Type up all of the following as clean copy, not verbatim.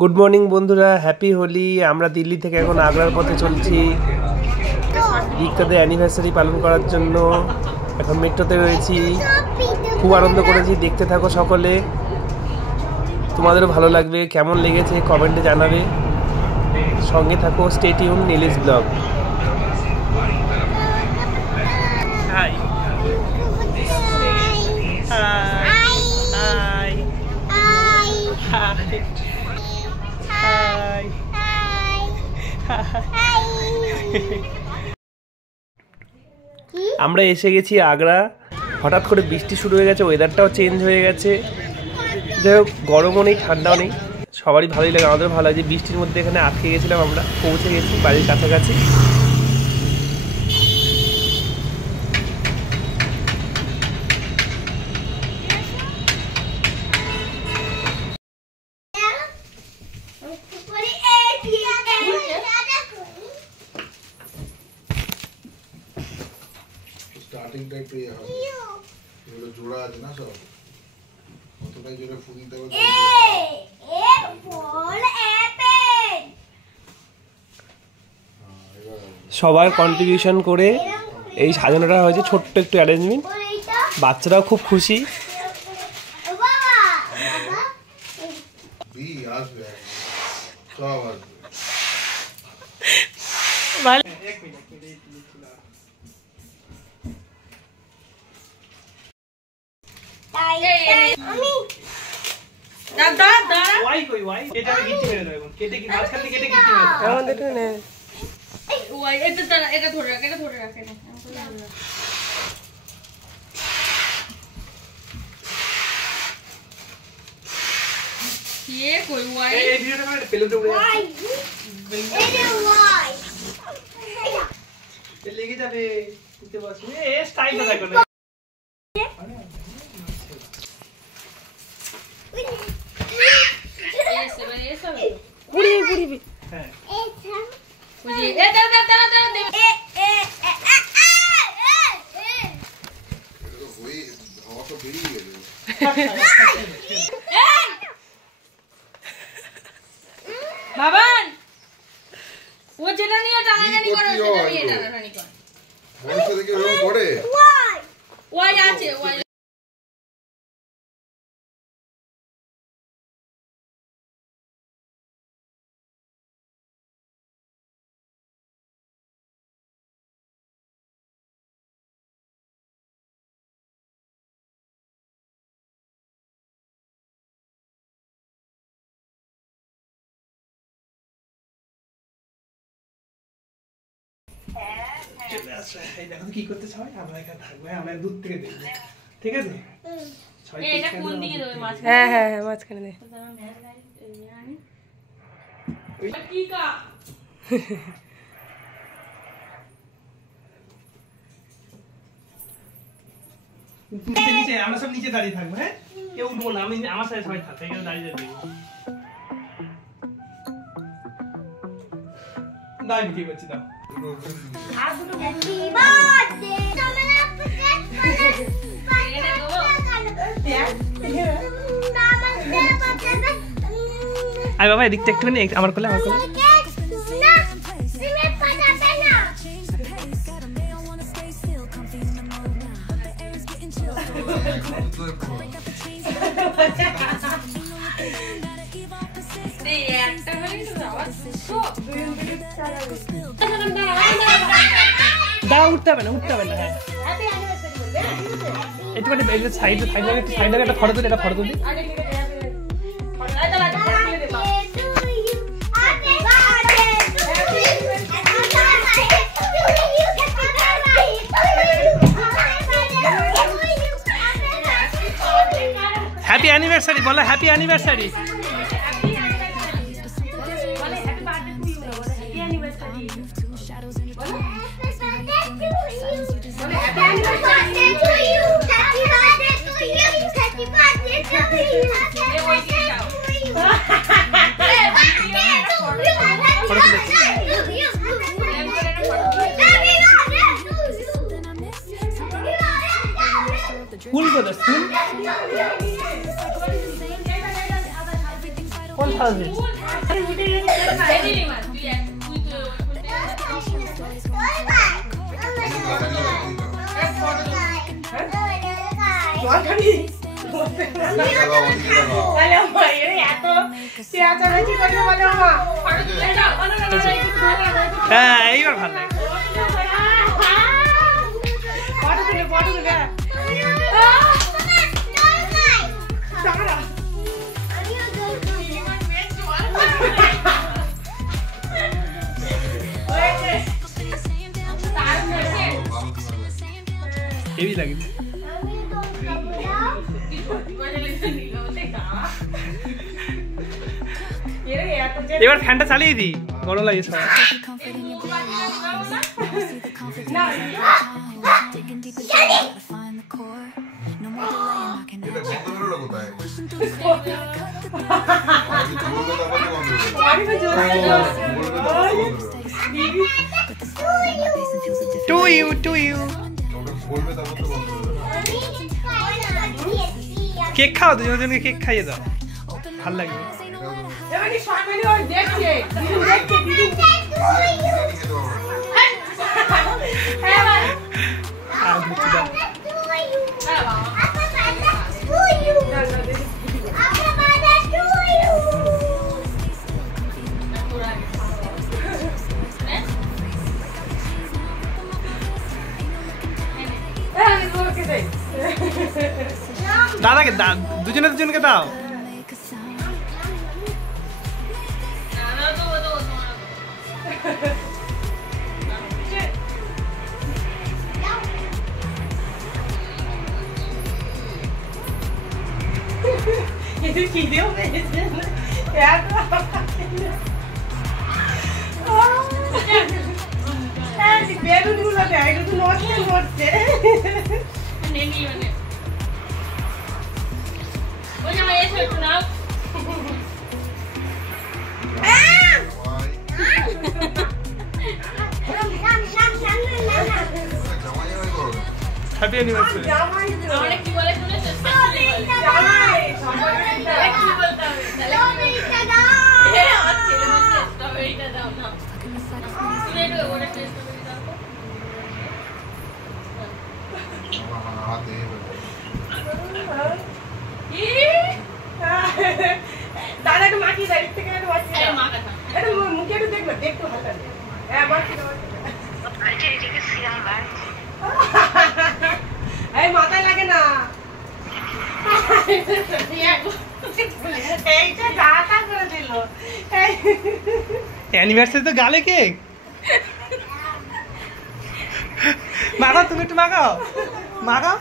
Good morning বন্ধুরা, happy Holi. আমরা দিল্লি থেকে এখন আগ্রার পথে চলছি দীক্ষাদের অ্যানিভার্সারি পালন করার জন্য। এখন মেট্রোতে রয়েছি, খুব আনন্দ করেছি। দেখতে থাকো সকলে, তোমাদেরও ভালো লাগবে। কেমন লেগেছে কমেন্টে জানাবে। সঙ্গে থাকো, stay tune Neelish blog. High আমরা এসে গেছি আগ্রা। হঠাৎ করে বৃষ্টি শুরু হয়ে গেছে, ওয়েদারটাও চেঞ্জ হয়ে গেছে। যাই হোক, গরমও নেই ঠান্ডাও নেই, সবারই ভালোই লাগে। আমাদের ভালো লাগে। বৃষ্টির মধ্যে এখানে আটকে গেছিলাম, আমরা পৌঁছে গেছি বাড়ির কাছাকাছি। স্টার্টিংটা একটু ইয়ে হবে, এগুলো জোড়া আছে না, সব কতটাই জোরে ফুল দিতে হবে। সবার কন্ট্রিবিউশন করে এই সাজানোটা হয়েছে, ছোট্ট একটু অ্যারেঞ্জমেন্ট। বাচ্চারাও খুব খুশি। আসবে সব আসবে। লেগে যাবে। বাবান ও যেটা নিয়ে টানাটানি করে সেটা নিয়ে টানাটানি করে। মনসা দেখে এরকম করে। ওই আছে ওই। কি করতে চাই আমরা এখানে থাকবো, আমরা দূর থেকে দেখবো, ঠিক আছে? এটা কোন দিকে দেবে? মাঝখানে? হ্যাঁ হ্যাঁ হ্যাঁ, মাঝখানে দে। কি কা নিচে আমরা সব নিচে দাঁড়িয়ে থাকবো। হ্যাঁ, কেউ উঠবো না। আমি আমার সাথে সবাই থাকতে এখানে দাঁড়িয়ে দেখবো। দাঁড়িয়ে কি করছি? দাও আরে বাবা, এদিকটা একটুখানি আমার কোলে, আমার কোলে। দাও, উঠতে হবে না, উঠতে হবে না। হ্যাঁ, একটুখানি সাইডে একটা ফটো তুলি, একটা ফটো তুলি। হ্যাপি অ্যানিভার্সারি বলো, হ্যাপি অ্যানিভার্সারি। স্কুল কোথায়? স্কুল কোন আছে। হ্যাঁ এইবার ভালো লাগে। হেভি লাগে। এবার ফ্যানটা চালিয়ে দিই, গরম লাগে সব। টু ইউ কেক খাও, দুজনকে কেক খাইয়ে দাও, ভাল লাগবে। দাদাকে দুজনকে দাও। Happy anniversary. দাদাকে মাখিয়ে দেয় থেকে মুখে একটু দেখবে, দেখতে হালকা এই মাথায় লাগে না। অ্যানিভার্সারি তো গালে কেক মাখাও, তুমি একটু মাখাও।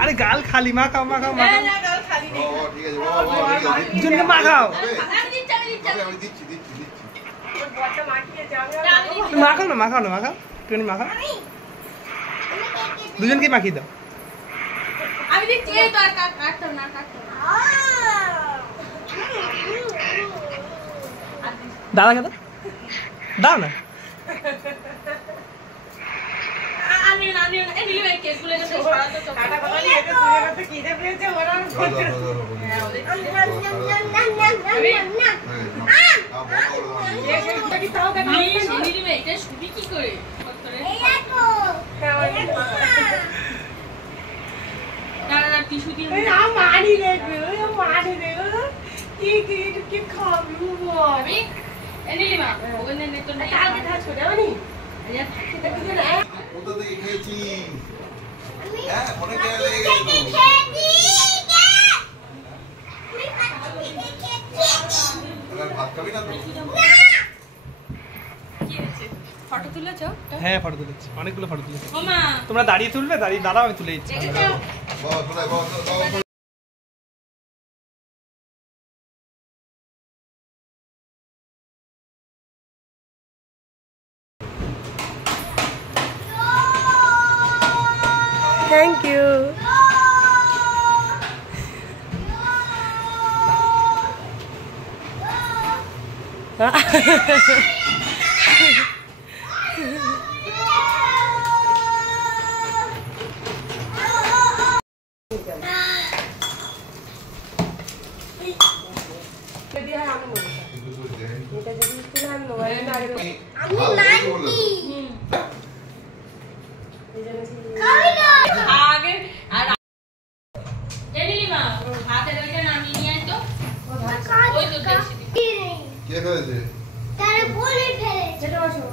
আরে গাল খালি মাখাও। দুজনকে মাখাও। মাখাও না একটুখানি মাখাও, দুজনকে মাখিয়ে দাও। আমি দিচ্ছি, এই তো আর কাটতো না। দাদাকে দাও না। ফটো তুলেছো? হ্যাঁ ফটো তুলেছি, অনেকগুলো ফটো তুলেছি। তোমরা দাঁড়িয়ে তুলবে, দাঁড়াও আমি তুলে দিচ্ছি। Thank you. আমি মানছি আগে আর জানিলি মা হাতের ওইটা নামিয়ে নিয়ে আয় তো ওই তো দেখছি কে ফেলেছে ছেড়ে বসো